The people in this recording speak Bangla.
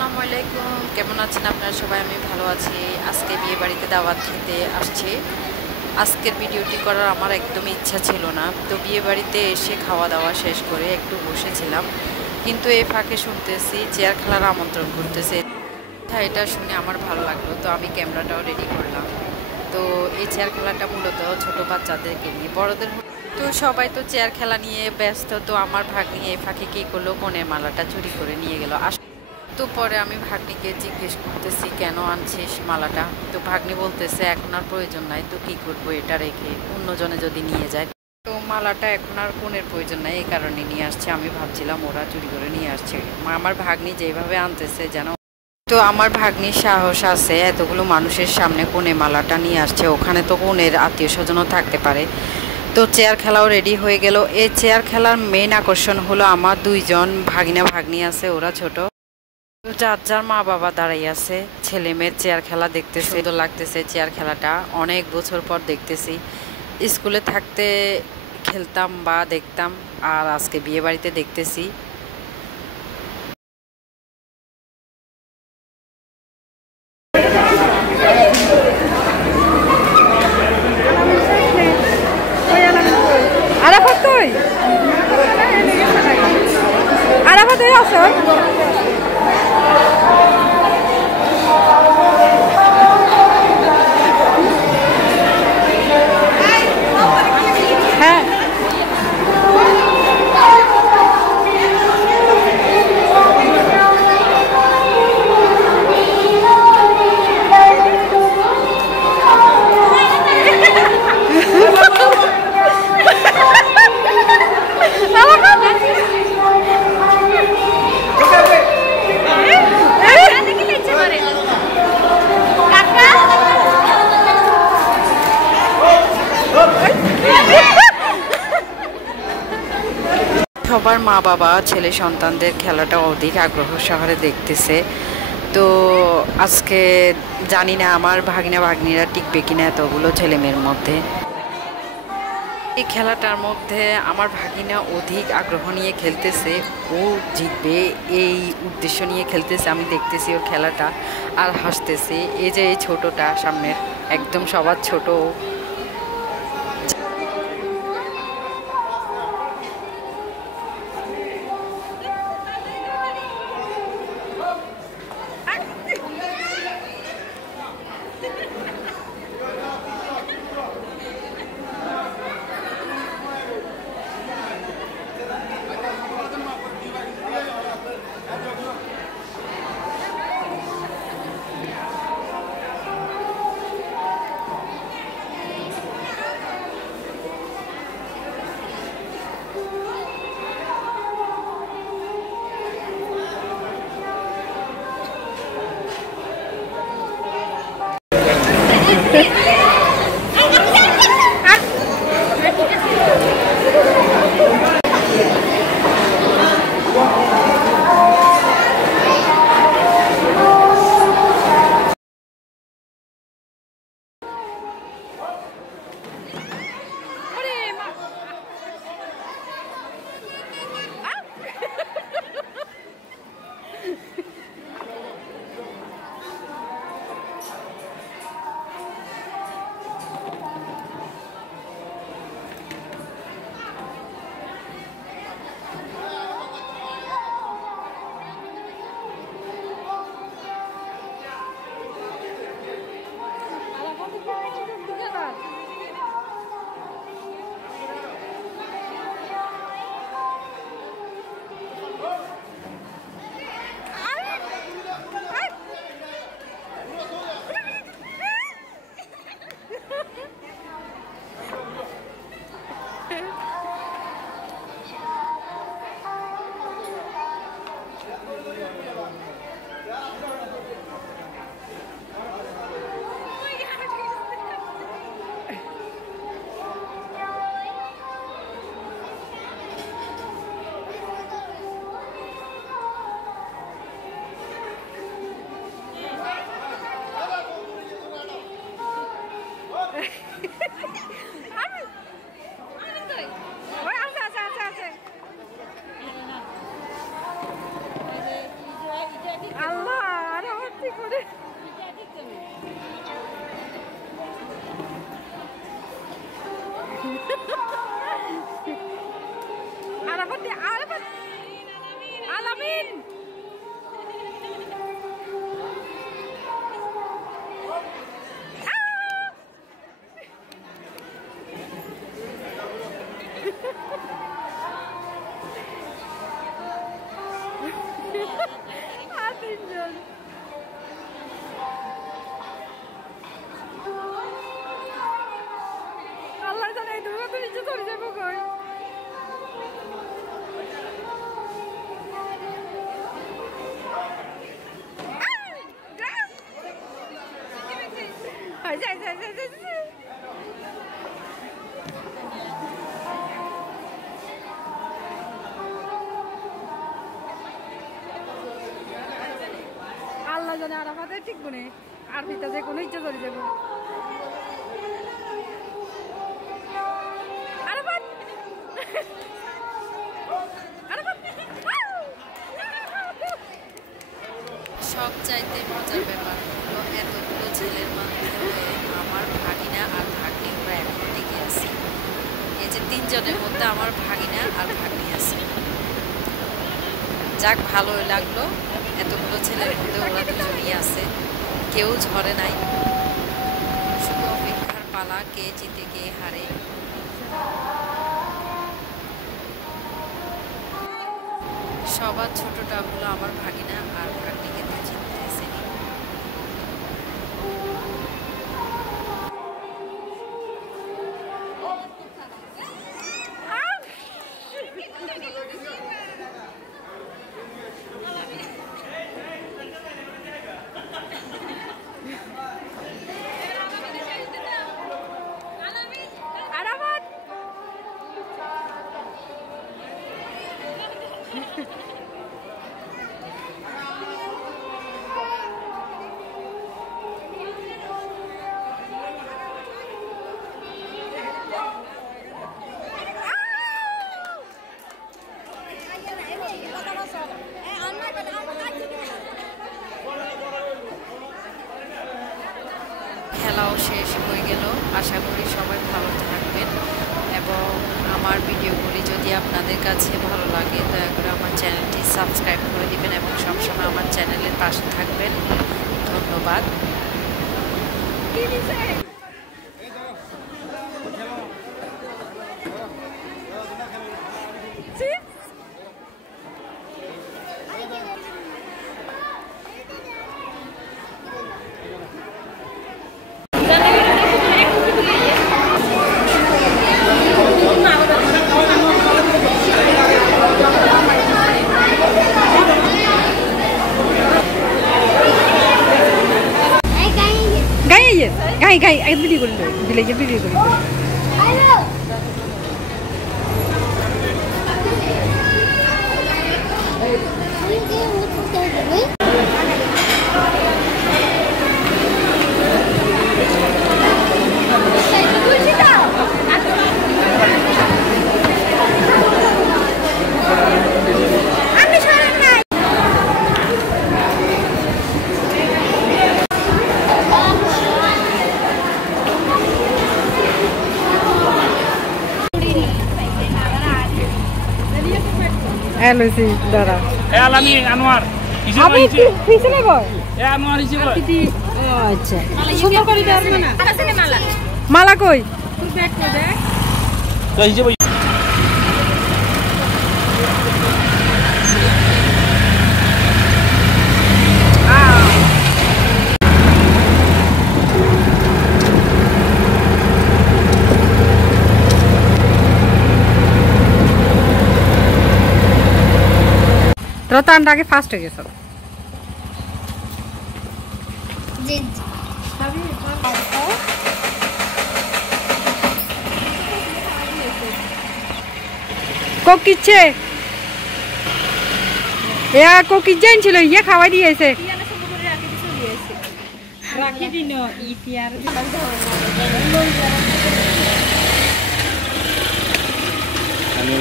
আসসালামু আলাইকুম, কেমন আছেন আপনারা সবাই? আমি ভালো আছি। আজকে বিয়ে বাড়িতে দাওয়াত খেতে আসছি। আজকের ভিডিওটি করার আমার একদমই ইচ্ছা ছিল না, তো বিয়ে বাড়িতে এসে খাওয়া দাওয়া শেষ করে একটু বসেছিলাম, কিন্তু এই ফাঁকে শুনতেছি চেয়ার খেলার আমন্ত্রণ করতেছে। হ্যাঁ, এটা শুনে আমার ভালো লাগলো, তো আমি ক্যামেরাটাও রেডি করলাম। তো এই চেয়ার খেলাটা মূলত ছোট বাচ্চাদেরকে নিয়ে, বড়দের তো সবাই তো চেয়ার খেলা নিয়ে ব্যস্ত। তো আমার ভাগ্নি এই ফাঁকে কী করলো, কনের মালাটা চুরি করে নিয়ে গেল। তো পরে আমি ভাগ্নিকে জিজ্ঞেস করতেছি, কেন আনছিস মালাটা? তো ভাগ্নি বলতেছে, এখন আর প্রয়োজন নাই, তো কি করবো এটা রেখে, অন্যজনে যদি নিয়ে যায়। তো মালাটা এখন আর কোনের প্রয়োজন নাই, এই কারণে নিয়ে আসছে। আমি ভাবছিলাম ওরা চুরি করে নিয়ে আসছে। আমার ভাগ্নি যেভাবে আনতেছে যেন, তো আমার ভাগ্নির সাহস আছে, এতগুলো মানুষের সামনে কোণে মালাটা নিয়ে আসছে। ওখানে তো কোণের আত্মীয় স্বজনও থাকতে পারে। তো চেয়ার খেলাও রেডি হয়ে গেল। এই চেয়ার খেলার মেইন আকর্ষণ হলো আমার দুইজন ভাগিনা ভাগ্নি আছে, ওরা ছোট। তো যার যার মা বাবা দাঁড়াই আছে, ছেলে মেয়ের চেয়ার খেলা দেখতেছে। তো লাগতেছে চেয়ার খেলাটা, অনেক বছর পর দেখতেছি। স্কুলে থাকতে খেলতাম বা দেখতাম, আর আজকে বিয়ে বাড়িতে দেখতেছি। আরাফাত তুই আরাফাত তুই আসো হ্যাঁ সবার মা বাবা ছেলে সন্তানদের খেলাটা অধিক আগ্রহ সহকারে দেখতেছে। তো আজকে জানি না আমার ভাগিনা ভাগ্নিরা টিকবে কিনা এতগুলো ছেলে মেয়ের মধ্যে। এই খেলাটার মধ্যে আমার ভাগিনা অধিক আগ্রহ নিয়ে খেলতেছে, ও জিতবে এই উদ্দেশ্য নিয়ে খেলতেছে। আমি দেখতেছি ওর খেলাটা আর হাসতেছি। এই যে এই ছোটটা সামনের, একদম সবার ছোট। Alamin. Attention. Allah sana itu tuh niche চলে যাবো কই আল্লাহ জানে আর আমাদের ঠিক বনে আর ভিতরে যে কোনো ইচ্ছা চলে যাবো সব চাইতে মজার ব্যাপার হলো এতগুলো ছেলের মাধ্যমে আমার ভাগিনা আর ভাগ্নি ওরা এখন টিকে আছে। এই যে তিনজনের মধ্যে আমার ভাগিনা আর ভাগ্নি আছে। যাক ভালোই লাগলো, এতগুলো ছেলের মধ্যে ওরা দুজনই আছে, কেউ ঝরে নাই। শুধু অপেক্ষার পালা, কে জিতে কে হারে। সবার ছোটটা হলো আমার ভাগিনা আর ভাগ্নিকে তো চিনতেছেনি। খেলাও শেষ হয়ে গেল। আশা করি সবাই ভালো থাকবেন এবং আমার ভিডিওগুলি যদি আপনাদের কাছে ভালো লাগে দয়া করে আমার চ্যানেলটি সাবস্ক্রাইব করে দিবেন এবং সবসময় আমার চ্যানেলের পাশে থাকবেন। ধন্যবাদ। Gai, video kori lo, village video kori. Hello, see, Dara. Alami Anwar. Abi, পিছনে বল। Anwar হিসেবে। আচ্ছা। সুন্দর করে দাও না। কাছে মালা। মালা কই? তুই ব্যাক করে দে। তো হিসেবে তোরা তো আগে ফার্স্ট হয়ে গেছো কোকিছে কোকি জানছিল ইয়ে খাওয়াই দিয়েছে রাখি দিন ইতিয়ার আমি